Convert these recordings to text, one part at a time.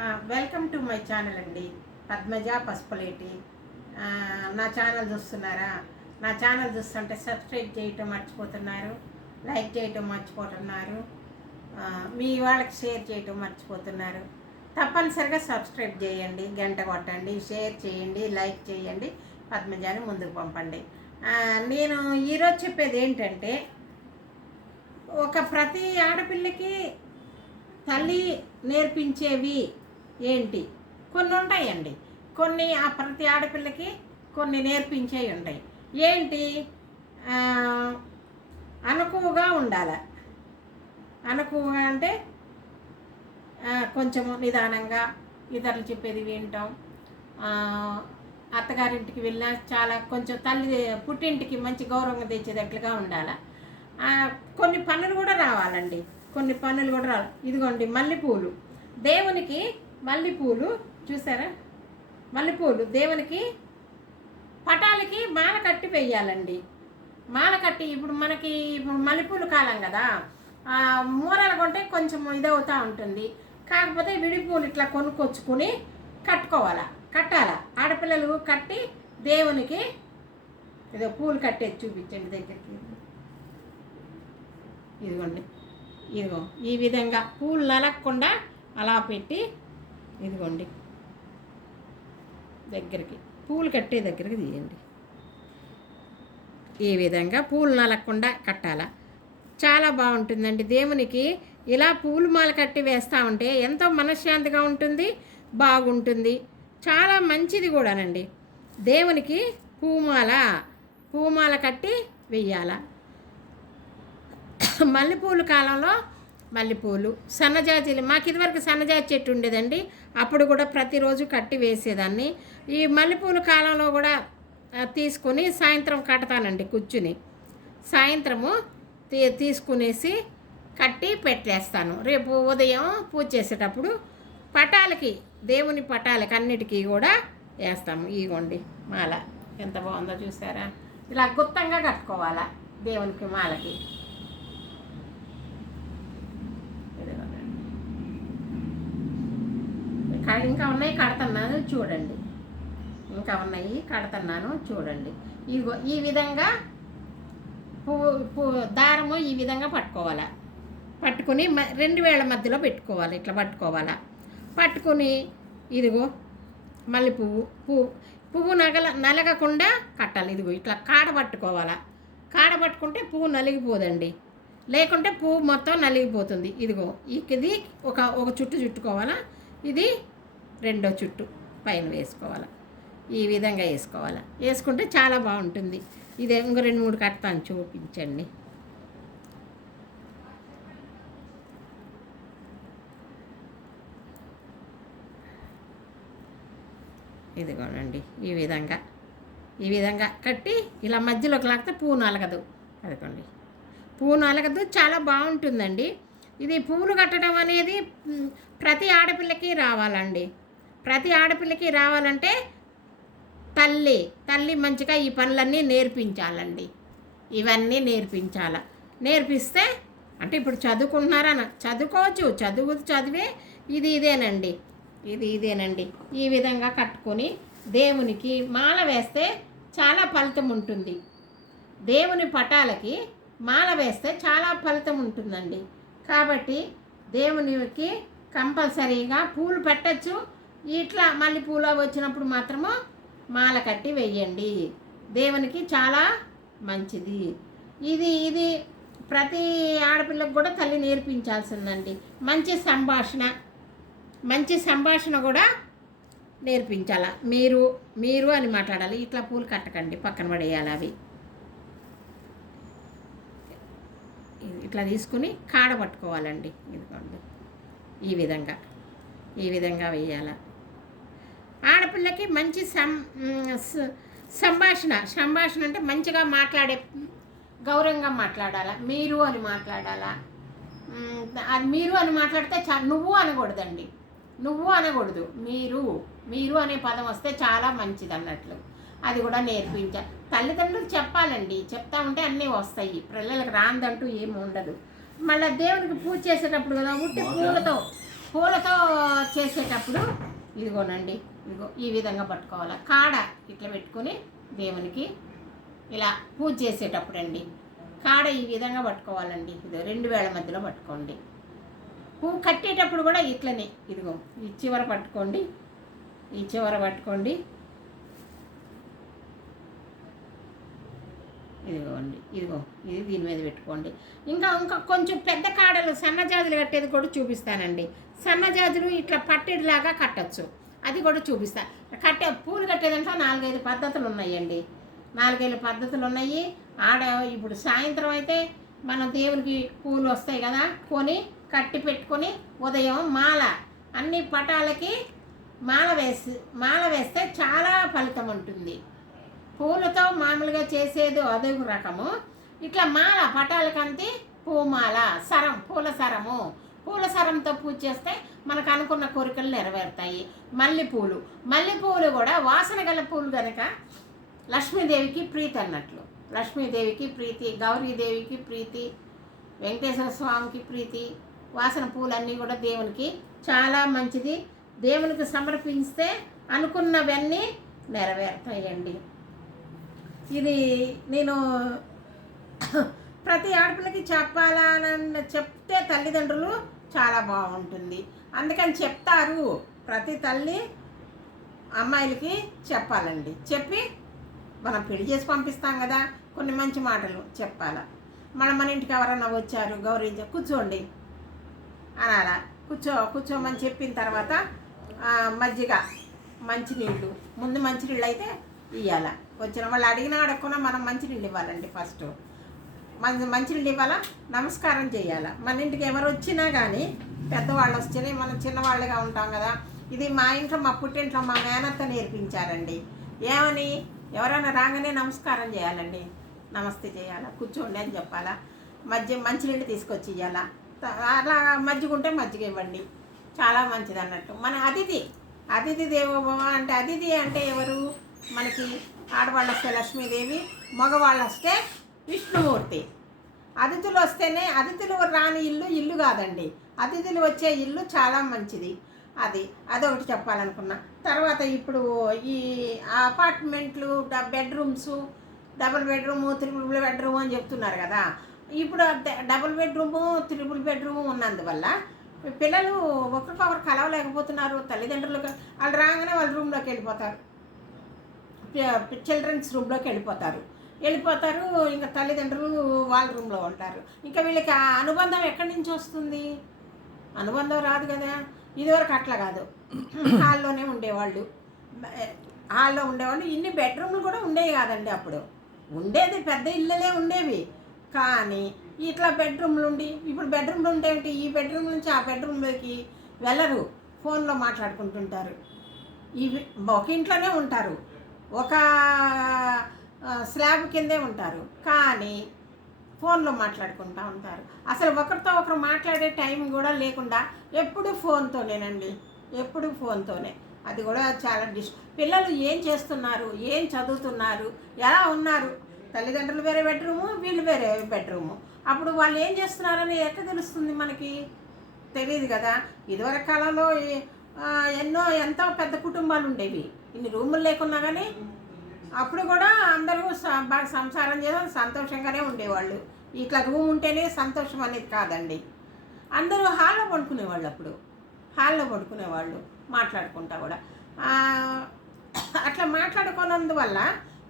Welcome to my channel అండి. పద్మజ పసుపులేటి. నా channel చూస్తున్నారా? నా ఛానల్ చూస్తుంటే సబ్స్క్రైబ్ చేయటం మర్చిపోతున్నారు లైక్ చేయటం మర్చిపోతున్నారు మీ వాళ్ళకి షేర్ చేయటం మర్చిపోతున్నారు. తప్పనిసరిగా సబ్స్క్రైబ్ చేయండి గంట కొట్టండి షేర్ చేయండి లైక్ చేయండి పద్మజాని ముందుకు పంపండి. నేను ఈరోజు చెప్పేది ఏంటంటే ఒక ప్రతి ఆడపిల్లకి తల్లి నేర్పించేవి ఏంటి? కొన్ని ఉంటాయండి. కొన్ని ఆ ప్రతి ఆడపిల్లకి కొన్ని నేర్పించేవి ఉంటాయి. ఏంటి? అనుకువగా ఉండాలి. అనుకువగా అంటే కొంచెం కొంచెము నిదానంగా ఇతరులు చెప్పేది వింటాం. అత్తగారింటికి వెళ్ళినా చాలా కొంచెం తల్లి పుట్టింటికి మంచి గౌరవంగా తెచ్చేటట్లుగా ఉండాలి. కొన్ని పనులు కూడా రావాలండి. కొన్ని పనులు కూడా రావాలి. ఇదిగోండి మల్లెపూలు. దేవునికి మల్లెపూలు చూసారా? మల్లెపూలు దేవునికి పటాలకి మాల కట్టి వేయాలండి. మాల కట్టి ఇప్పుడు మనకి ఇప్పుడు మల్లెపూలు కాలం కదా. మూరలు కొంటే కొంచెం ఇదవుతూ ఉంటుంది. కాకపోతే విడిపూలు ఇట్లా కొనుక్కొచ్చుకుని కట్టుకోవాలా కట్టాలా? ఆడపిల్లలు కట్టి దేవునికి ఏదో పూలు కట్టేది చూపించండి దగ్గరికి. ఇదిగోండి ఇదిగో ఈ విధంగా పూలు నలగకుండా అలా పెట్టి ఇదిగోండి. దగ్గరికి పూలు కట్టే దగ్గరికి తీయండి. ఈ విధంగా పూలు నలగకుండా కట్టాల? చాలా బాగుంటుందండి. దేవునికి ఇలా పూలు మాల కట్టి వేస్తూ ఉంటే ఎంతో మనశ్శాంతిగా ఉంటుంది బాగుంటుంది. చాలా మంచిది కూడానండి. దేవునికి పూమాల పూమాల కట్టి వెయ్యాల? మల్లెపూలు కాలంలో మల్లెపూలు సన్నజాజీలు మాకు ఇదివరకు సన్నజాజి చెట్టు ఉండేదండి. అప్పుడు కూడా ప్రతిరోజు కట్టి వేసేదాన్ని. ఈ మల్లెపూల కాలంలో కూడా తీసుకుని తీసుకొని సాయంత్రం కడతానండి కుచ్చుని సాయంత్రము తీ తీసుకునేసి కట్టి పెట్టేస్తాను. రేపు ఉదయం పూజ చేసేటప్పుడు పటాలకి దేవుని పటాలకి అన్నిటికీ కూడా వేస్తాము. ఇగోండి మాల. ఎంత బాగుందో చూసారా? ఇలా గుత్తంగా కట్టుకోవాలా దేవునికి మాలకి ఇదిగోనండి. ఇంకా- ఇంకా ఉన్నాయి కడుతున్నాను చూడండి. ఇంకా ఉన్నాయి కడుతున్నాను చూడండి. ఇదిగో ఈ విధంగా పువ్వు పువ్వు దారము ఈ విధంగా పట్టుకోవాలా. పట్టుకుని మ- రెండు వేల మధ్యలో పెట్టుకోవాలి ఇట్లా పట్టుకోవాలా. పట్టుకుని ఇదిగో మళ్ళీ పువ్వు పువ్వు పువ్వు నగల నలగకుండా కట్టాలి ఇదిగో ఇట్లా కాడ పట్టుకోవాలా. కాడ పట్టుకుంటే పువ్వు నలిగిపోదండి. లేకుంటే పువ్వు మొత్తం నలిగిపోతుంది. ఇదిగో ఇది ఒక ఒక చుట్టు చుట్టుకోవాలా. ఇది రెండో చుట్టు పైన వేసుకోవాలా. ఈ విధంగా వేసుకోవాలి. వేసుకుంటే చాలా బాగుంటుంది. ఇదే ఇంకో రెండు మూడు కడతాను చూపించండి. ఇదిగోనండి ఈ విధంగా ఈ విధంగా కట్టి ఇలా మధ్యలోకి లాగితే పువ్వు నలగదు. అదిగోండి. పువ్వు నలగదు చాలా బాగుంటుందండి. ఇది పువ్వులు కట్టడం అనేది ప్రతి ఆడపిల్లకి రావాలండి. ప్రతి ఆడపిల్లకి రావాలంటే తల్లి తల్లి మంచిగా ఈ పనులన్నీ నేర్పించాలండి. ఇవన్నీ నేర్పించాల. నేర్పిస్తే అంటే ఇప్పుడు చదువుకుంటున్నారా చదువుకోవచ్చు చదువు చదివే ఇది ఇదేనండి ఇది ఇదేనండి. ఈ విధంగా కట్టుకొని దేవునికి మాల వేస్తే చాలా ఫలితం ఉంటుంది. దేవుని పటాలకి మాల వేస్తే చాలా ఫలితం ఉంటుందండి. కాబట్టి దేవునికి కంపల్సరీగా పూలు పెట్టచ్చు ఇట్లా మళ్ళీ వచ్చినప్పుడు మాత్రము మాల కట్టి వెయ్యండి దేవునికి చాలా మంచిది. ఇది ఇది ప్రతి ఆడపిల్లకు కూడా తల్లి నేర్పించాల్సిందండి. మంచి సంభాషణ మంచి సంభాషణ కూడా నేర్పించాల. మీరు మీరు అని మాట్లాడాలి. ఇట్లా పూలు కట్టకండి పక్కన పడేయాలి అవి. ఇట్లా తీసుకుని కాడ పట్టుకోవాలండి. ఇదిగోండి. ఈ విధంగా ఈ విధంగా వేయాల. ఆడపిల్లకి మంచి సం సంభాషణ. సంభాషణ అంటే మంచిగా మాట్లాడే గౌరవంగా మాట్లాడాలా? మీరు అని మాట్లాడాలా? అది మీరు అని మాట్లాడితే చా నువ్వు అనకూడదండి. నువ్వు అనకూడదు. మీరు మీరు అనే పదం వస్తే చాలా మంచిది అన్నట్లు. అది కూడా నేర్పించా తల్లిదండ్రులు చెప్పాలండి. చెప్తా ఉంటే అన్నీ వస్తాయి. పిల్లలకు రాందంటూ ఏమి ఉండదు. మళ్ళీ దేవునికి పూజ చేసేటప్పుడు కదా ఉట్టి పూలతో పూలతో చేసేటప్పుడు ఇదిగోనండి. ఇదిగో ఈ విధంగా పట్టుకోవాలి. కాడ ఇట్లా పెట్టుకుని దేవునికి ఇలా పూజ చేసేటప్పుడు అండి కాడ ఈ విధంగా పట్టుకోవాలండి. ఇది రెండు వేల మధ్యలో పట్టుకోండి. పువ్వు కట్టేటప్పుడు కూడా ఇట్లనే ఇదిగో ఈ చివర పట్టుకోండి. ఈ చివర పట్టుకోండి. ఇదిగోండి ఇదిగో ఇది దీని మీద పెట్టుకోండి. ఇంకా ఇంకా కొంచెం పెద్ద కాడలు సన్నజాజులు కట్టేది కూడా చూపిస్తానండి. సన్నజాజులు ఇట్లా పట్టెడిలాగా కట్టచ్చు. అది కూడా చూపిస్తాను కట్టే పూలు కట్టేదంటే నాలుగైదు పద్ధతులు ఉన్నాయండి నాలుగైదు పద్ధతులు ఉన్నాయి ఆడ ఇప్పుడు సాయంత్రం అయితే మనం దేవునికి పూలు వస్తాయి కదా కొని కట్టి పెట్టుకొని ఉదయం మాల అన్ని పటాలకి మాల వేసి మాల వేస్తే చాలా ఫలితం ఉంటుంది. పూలతో మామూలుగా చేసేది అదొక రకము. ఇట్లా మాల పటాలకంతి పూమాల సరం పూల సరము. పూల సరంతో పూజ చేస్తే మనకు అనుకున్న కోరికలు నెరవేరుతాయి. మల్లెపూలు. మల్లెపూలు కూడా వాసన గల పూలు కనుక లక్ష్మీదేవికి ప్రీతి అన్నట్లు. లక్ష్మీదేవికి ప్రీతి గౌరీదేవికి ప్రీతి వెంకటేశ్వర స్వామికి ప్రీతి వాసన పూలన్నీ కూడా దేవునికి చాలా మంచిది. దేవునికి సమర్పిస్తే అనుకున్నవన్నీ నెరవేరుతాయండి. ఇది నేను ప్రతి ఆడపిల్లకి చెప్పాలని చెప్తే తల్లిదండ్రులు చాలా బాగుంటుంది. అందుకని చెప్తారు ప్రతి తల్లి అమ్మాయిలకి చెప్పాలండి. చెప్పి మనం పెళ్ళి చేసి పంపిస్తాం కదా కొన్ని మంచి మాటలు చెప్పాలా. మన మన ఇంటికి ఎవరన్నా వచ్చారు గౌరవించ కూర్చోండి అనాలా. కూర్చో కూర్చోమని చెప్పిన తర్వాత మజ్జిగ మంచినీళ్ళు ముందు మంచినీళ్ళు అయితే ఇవ్వాల వచ్చిన వాళ్ళు అడిగిన అడగకుండా మనం మంచినీళ్ళు ఇవ్వాలండి ఫస్ట్. మంచి మంచినీళ్ళు ఇవ్వాలా? నమస్కారం చేయాలా? మన ఇంటికి ఎవరు వచ్చినా కానీ పెద్దవాళ్ళు వస్తేనే మనం చిన్నవాళ్ళుగా ఉంటాం కదా. ఇది మా ఇంట్లో మా పుట్టింట్లో మా మేనత్త నేర్పించారండి. ఏమని? ఎవరైనా రాగానే నమస్కారం చేయాలండి. నమస్తే చేయాలా? కూర్చోండి అని చెప్పాలా? మధ్య మంచినీళ్ళు తీసుకొచ్చి ఇవ్వాలా అలా మజ్జిగ ఉంటే మజ్జిగ ఇవ్వండి. చాలా మంచిది అన్నట్టు. మన అతిథి అతిథి దేవోభవ అంటే అతిథి అంటే ఎవరు? మనకి ఆడవాళ్ళు వస్తే లక్ష్మీదేవి మగవాళ్ళు వస్తే విష్ణుమూర్తి. అతిథులు వస్తేనే అతిథులు రాని ఇల్లు ఇల్లు కాదండి. అతిథులు వచ్చే ఇల్లు చాలా మంచిది. అది అదొకటి చెప్పాలనుకున్నా. తర్వాత ఇప్పుడు ఈ అపార్ట్మెంట్లు bedrooms double bedroom triple bedroom అని చెప్తున్నారు కదా. ఇప్పుడు డ- డబుల్ బెడ్రూము త్రిపుల్ బెడ్రూము ఉన్నందువల్ల పిల్లలు ఒకరికొకరు కలవలేకపోతున్నారు. తల్లిదండ్రులు వాళ్ళు రాగానే వాళ్ళ రూమ్లోకి వెళ్ళిపోతారు. చిల్డ్రన్స్ రూమ్లోకి వెళ్ళిపోతారు. వెళ్ళిపోతారు ఇంకా తల్లిదండ్రులు వాళ్ళ రూమ్లో ఉంటారు. ఇంకా వీళ్ళకి ఆ అనుబంధం ఎక్కడి నుంచి వస్తుంది? అనుబంధం రాదు కదా. ఇదివరకు అట్లా కాదు. హాల్లోనే ఉండేవాళ్ళు. హాల్లో ఉండేవాళ్ళు. ఇన్ని బెడ్రూమ్లు కూడా ఉండేవి కాదండి అప్పుడు. ఉండేది పెద్ద ఇళ్ళలే ఉండేవి. కానీ ఇట్లా బెడ్రూమ్లు ఉండి ఇప్పుడు బెడ్రూమ్లు ఉండేవి ఈ బెడ్రూమ్ నుంచి ఆ బెడ్రూమ్లోకి వెళ్ళరు. ఫోన్లో మాట్లాడుకుంటుంటారు. ఇవి ఒక ఇంట్లోనే ఉంటారు. ఒక స్లాబ్ కిందే ఉంటారు. కానీ ఫోన్లో మాట్లాడుకుంటూ ఉంటారు. అసలు ఒకరితో ఒకరు మాట్లాడే టైం కూడా లేకుండా ఎప్పుడు ఫోన్తోనేనండి. ఎప్పుడు ఫోన్తోనే. అది కూడా చాలా డిష్. పిల్లలు ఏం చేస్తున్నారు? ఏం చదువుతున్నారు? ఎలా ఉన్నారు? తల్లిదండ్రులు వేరే బెడ్రూము వీళ్ళు వేరే బెడ్రూము. అప్పుడు వాళ్ళు ఏం చేస్తున్నారని ఎట్లా తెలుస్తుంది మనకి? తెలియదు కదా. ఇదివరకు కాలంలో ఎన్నో ఎంతో పెద్ద కుటుంబాలు ఉండేవి. ఇన్ని రూములు లేకున్నా కానీ అప్పుడు కూడా అందరూ బాగా సంసారం చేసి సంతోషంగానే ఉండేవాళ్ళు. ఇట్లా రూమ్ ఉంటేనే సంతోషం అనేది కాదండి. అందరూ హాల్లో పడుకునేవాళ్ళు అప్పుడు. హాల్లో పడుకునేవాళ్ళు మాట్లాడుకుంటా కూడా. అట్లా మాట్లాడుకున్నందువల్ల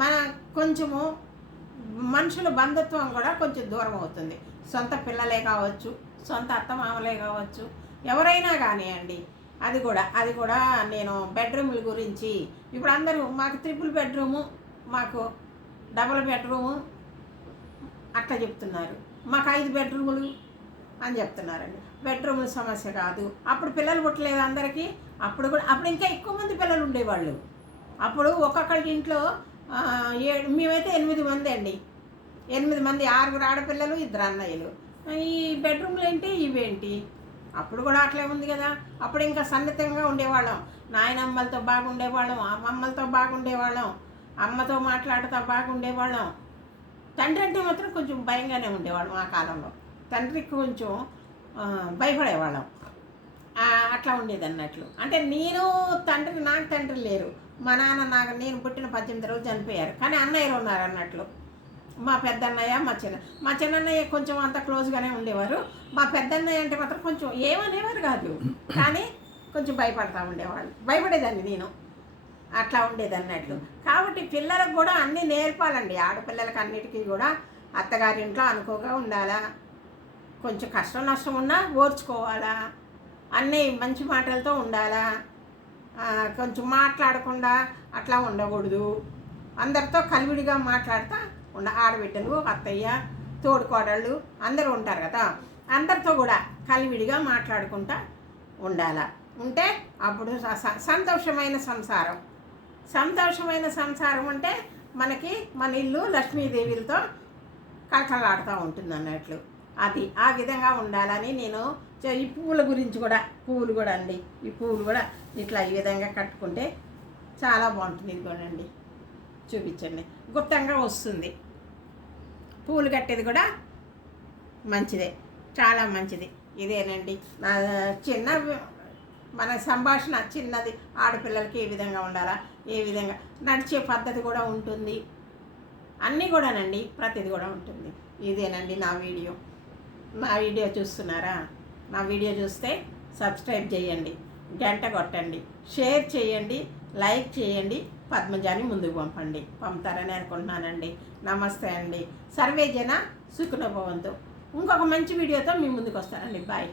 మన కొంచెము మనుషుల బంధుత్వం కూడా కొంచెం దూరం అవుతుంది. సొంత పిల్లలే కావచ్చు సొంత అత్తమామలే కావచ్చు ఎవరైనా కానివ్వండి అది కూడా అది కూడా నేను బెడ్రూమ్ల గురించి. ఇప్పుడు అందరూ మాకు త్రిపుల్ బెడ్రూము మాకు డబుల్ బెడ్రూము అట్లా చెప్తున్నారు. మాకు ఐదు బెడ్రూములు అని చెప్తున్నారండి. బెడ్రూముల సమస్య కాదు. అప్పుడు పిల్లలు పుట్టలేదు అందరికీ. అప్పుడు కూడా అప్పుడు ఇంకా ఎక్కువ మంది పిల్లలు ఉండేవాళ్ళు. అప్పుడు ఒక్కొక్కరి ఇంట్లో ఏడు మేమైతే ఎనిమిది మంది అండి. ఎనిమిది మంది ఆరుగురు ఆడపిల్లలు ఇద్దరు అన్నయ్యలు. ఈ బెడ్రూమ్లు ఏంటి? ఇవేంటి? అప్పుడు కూడా అట్లే ఉంది కదా. అప్పుడు ఇంకా సన్నిహితంగా ఉండేవాళ్ళం. నాయనమ్మలతో బాగుండేవాళ్ళం అమ్మమ్మలతో బాగుండేవాళ్ళం అమ్మతో మాట్లాడుతూ బాగుండేవాళ్ళం. తండ్రి అంటే మాత్రం కొంచెం భయంగానే ఉండేవాళ్ళం ఆ కాలంలో. తండ్రికి కొంచెం భయపడేవాళ్ళం. అట్లా ఉండేది అన్నట్లు అంటే నేను తండ్రి నాకు తండ్రి లేరు. మా నాన్న నాకు నేను పుట్టిన పద్దెనిమిది రోజులు చనిపోయారు. కానీ అన్నయ్యలు ఉన్నారు అన్నట్లు. మా పెద్దన్నయ్య మా చిన్న మా చిన్నన్నయ్య కొంచెం అంత క్లోజ్గానే ఉండేవారు. మా పెద్దన్నయ్య అంటే మాత్రం కొంచెం ఏమనేవారు కాదు. కానీ కొంచెం భయపడతా ఉండేవాళ్ళు. భయపడేదాన్ని నేను. అట్లా ఉండేది అన్నట్లు కాబట్టి పిల్లలకు కూడా అన్నీ నేర్పాలండి. ఆడపిల్లలకి అన్నిటికీ కూడా అత్తగారింట్లో అనుకోగా ఉండాలా? కొంచెం కష్టం నష్టం ఉన్నా ఓర్చుకోవాలా? అన్నీ మంచి మాటలతో ఉండాలా? కొంచెం మాట్లాడకుండా అట్లా ఉండకూడదు. అందరితో కలివిడిగా మాట్లాడుతూ ఉండ ఆడబిడ్డలు అత్తయ్య తోడుకోడళ్ళు అందరూ ఉంటారు కదా? అందరితో కూడా కలివిడిగా మాట్లాడుకుంటా ఉండాలా? ఉంటే అప్పుడు స- సంతోషమైన సంసారం. సంతోషమైన సంసారం అంటే మనకి మన ఇల్లు లక్ష్మీదేవిలతో కలకలాడుతూ ఉంటుంది అన్నట్లు. అది ఆ విధంగా ఉండాలని నేను ఈ పువ్వుల గురించి కూడా పువ్వులు కూడా అండి. ఈ పువ్వులు కూడా ఇట్లా ఈ విధంగా కట్టుకుంటే చాలా బాగుంటుంది ఇది కూడా అండి చూపించండి. గుప్తంగా వస్తుంది. పువ్వులు కట్టేది కూడా మంచిదే. చాలా మంచిది. ఇదేనండి. నా చిన్న మన సంభాషణ చిన్నది. ఆడపిల్లలకి ఏ విధంగా ఉండాలా? ఏ విధంగా? నడిచే పద్ధతి కూడా ఉంటుంది. అన్నీ కూడానండి. ప్రతిది కూడా ఉంటుంది. ఇదేనండి నా వీడియో. నా వీడియో చూస్తున్నారా? నా వీడియో చూస్తే సబ్స్క్రైబ్ చేయండి. గంట కొట్టండి. షేర్ చేయండి. లైక్ చేయండి. పద్మజాని ముందుకు పంపండి. పంపుతారని అనుకుంటున్నానండి. నమస్తే అండి. సర్వే జన సుఖనుభవంతో ఇంకొక మంచి వీడియోతో మీ ముందుకు వస్తానండి బాయ్.